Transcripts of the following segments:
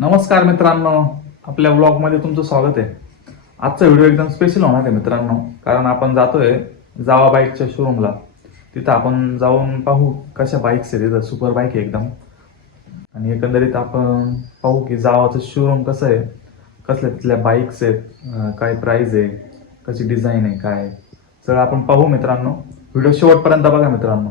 नमस्कार मित्रांनो, आपल्या ब्लॉगमध्ये तुमचं स्वागत आहे. आजचा व्हिडिओ एकदम स्पेशल होणार आहे मित्रांनो, कारण आपण जातोय जावा बाईकच्या शोरूमला. तिथं आपण जाऊन पाहू कशा बाईक्स आहेत. तिथं सुपर बाईक आहे एकदम. आणि एकंदरीत आपण पाहू की जावाचं शोरूम कसं आहे, कसल्या तिथल्या बाईक्स आहेत, काय प्राइस आहे, कशी डिझाईन आहे, काय सगळं आपण पाहू मित्रांनो. व्हिडिओ शेवटपर्यंत बघा मित्रांनो.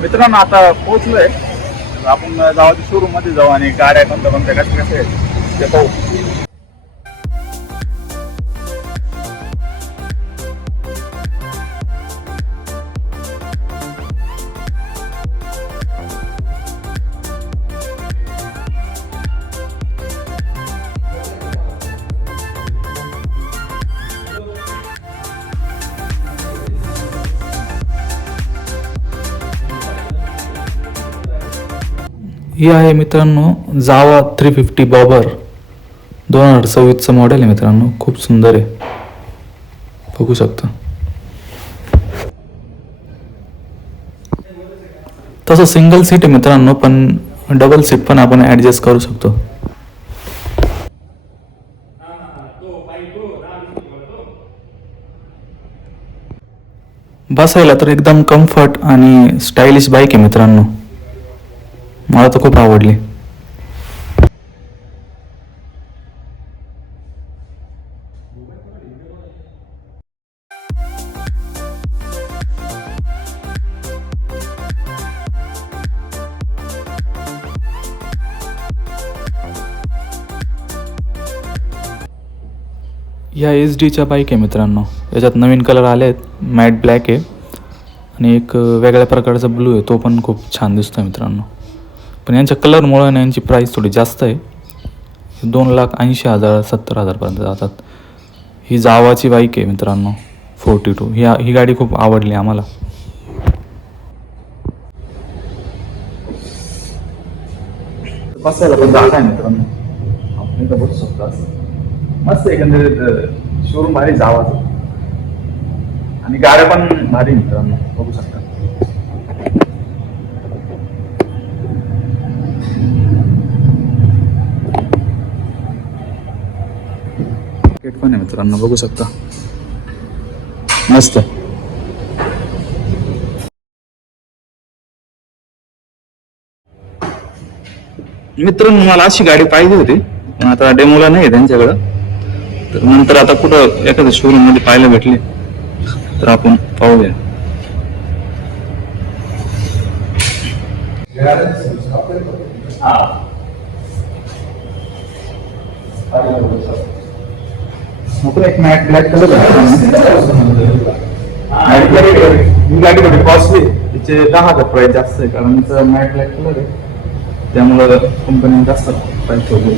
मित्रांनो, आता पोहोचलोय. आपण जावाच्या शोरूम मध्ये जाऊ आणि गाड्या कोणत्या कशा कशा आहेत ते पाहू. ही आहे मित्रांनो जावा 350 बॉबर 2026चं मॉडेल आहे मित्रांनो. खूप सुंदर आहे, बघू शकता. तसं सिंगल सीट आहे मित्रांनो, पण डबल सीट पण आपण ॲडजस्ट करू शकतो. बसायला तर एकदम कम्फर्ट आणि स्टायलिश बाईक आहे मित्रांनो. मला तर खूप आवडली. या SD च्या बाईक आहे मित्रांनो. याच्यात नवीन कलर आले आहेत, मॅट ब्लॅक आहे आणि एक वेगळ्या प्रकारचा ब्लू आहे, तो पण खूप छान दिसतो मित्रांनो. पण यांच्या कलरमुळे ना यांची प्राईस थोडी जास्त आहे. 2,80,000 70,000पर्यंत जातात. ही जावाची बाईक आहे मित्रांनो 42. ही गाडी खूप आवडली आम्हाला. बसायला पण जागा आहे मित्रांनो, आपण इथं बसू शकतो. असं मस्त एकंदरीत शोरूम भारी जावाचं. आणि गाड्या पण भारी मित्रांनो, बघू शकता. पण आहे मित्रांनो, बघू शकता, मस्त. मित्रांनो, मला अशी गाडी पाहिजे होती, पण आता डेमोला नाही आहे त्यांच्याकडं. तर नंतर आता कुठं एखाद्या शोरूम मध्ये पाहायला भेटली तर आपण पाहूया. एक मॅट ब्लॅक कलर ही गाडी थोडी कॉस्टली, तिचे 10,000 प्राइस जास्त आहे, कारण तिचं मॅट ब्लॅक कलर आहे, त्यामुळं कंपनी जास्त प्राइस ठेवली.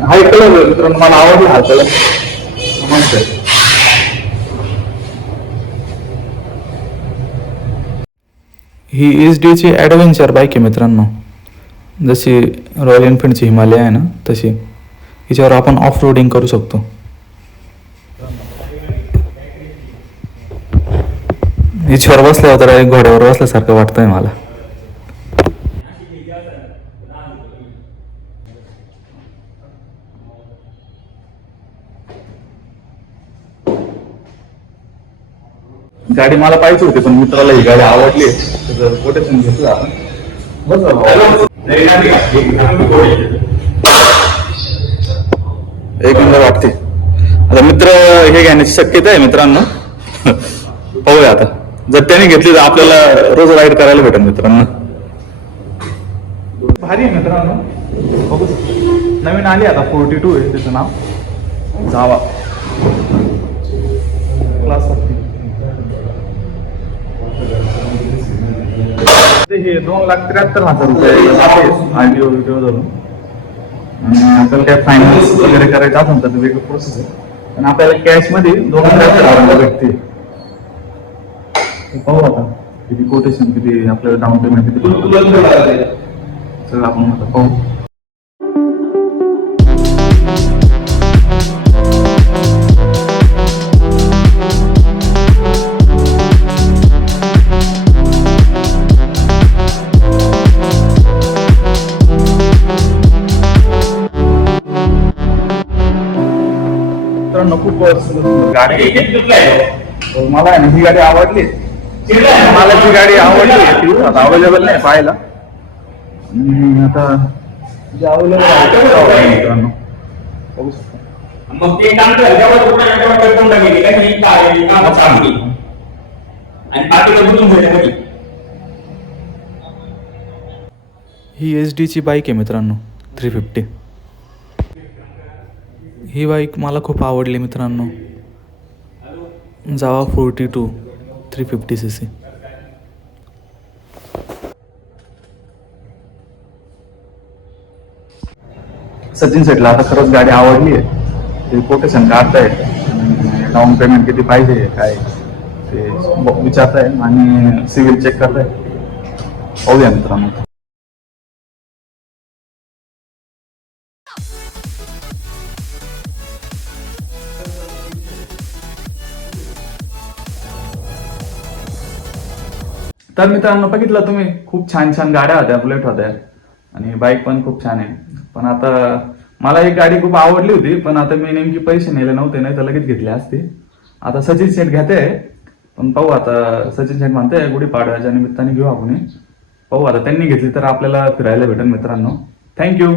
हा एक कलर मित्रांनो मला आवडला, हा कलर मस्त आहे. ही SD ची ॲडव्हेंचर बाईक आहे मित्रांनो. जशी रॉयल एनफिल्डची हिमालय आहे ना, तशी हिच्यावर आपण ऑफ रोडिंग करू शकतो. हिच्यावर बसल्यावर तर एक घोड्यावर बसल्यासारखं वाटतंय मला. गाडी मला पाहिजे होती पण मित्राला ही गाडी आवडली तर कोटेशन घेतलं आपण. एक नंबर वाटते. आता मित्र हे घेण्याची शक्यता आहे मित्रांनो. पाहूया आता जर त्याने घेतली तर आपल्याला रोज राईड करायला भेटेल मित्रांनो. भारी आहे मित्रांनो. बघू नवीन आली आता 42 आहे त्याचं नाव जावा क्लास. हे 2,73,000 रुपये आरटीओ व्हिडिओ धरून. आपल्याला काय फायनान्स वगैरे करायचं असेल तर वेगळं प्रोसेस आहे पण आपल्याला कॅश मध्ये 2,73,000 भेटते. पाहू आता किती कोटेशन किती आपल्याला डाऊन पेमेंट किती सगळं आपण आता पाहू. खूप गाडी मला आहे ना ही गाडी आवडली. मला जी गाडी आवडली ती आता अवेलेबल नाही पाहायला. आता जी अवेलेबल आहे मित्रांनो बघू शकता. मग ते काम करून लागेल आणि बाकी ही SD ची बाईक आहे मित्रांनो 350. ही बाईक मला खूप आवडली मित्रांनो. जावा 42 350cc. सचिन सेटला आता खरंच गाडी आवडली आहे. ते कोटेशन काढताय डाऊन पेमेंट किती पाहिजे काय ते विचारताय आणि सिव्हिल चेक करताय. पाहूया मित्रांनो. तर मित्रांनो बघितलं तुम्ही खूप छान छान गाड्या होत्या बुलेट होत्या आणि बाईक पण खूप छान आहे. पण आता मला एक गाडी खूप आवडली होती पण आता मी नेमकी पैसे नेले नव्हते नाही तर लगेच घेतले असते. आता सचिन शेठ घेते पण पाहू आता. सचिन शेठ म्हणते गुढीपाडव्याच्या निमित्ताने घेऊ आपण. पाहू आता त्यांनी घेतली तर आपल्याला फिरायला भेटेल मित्रांनो. थँक्यू.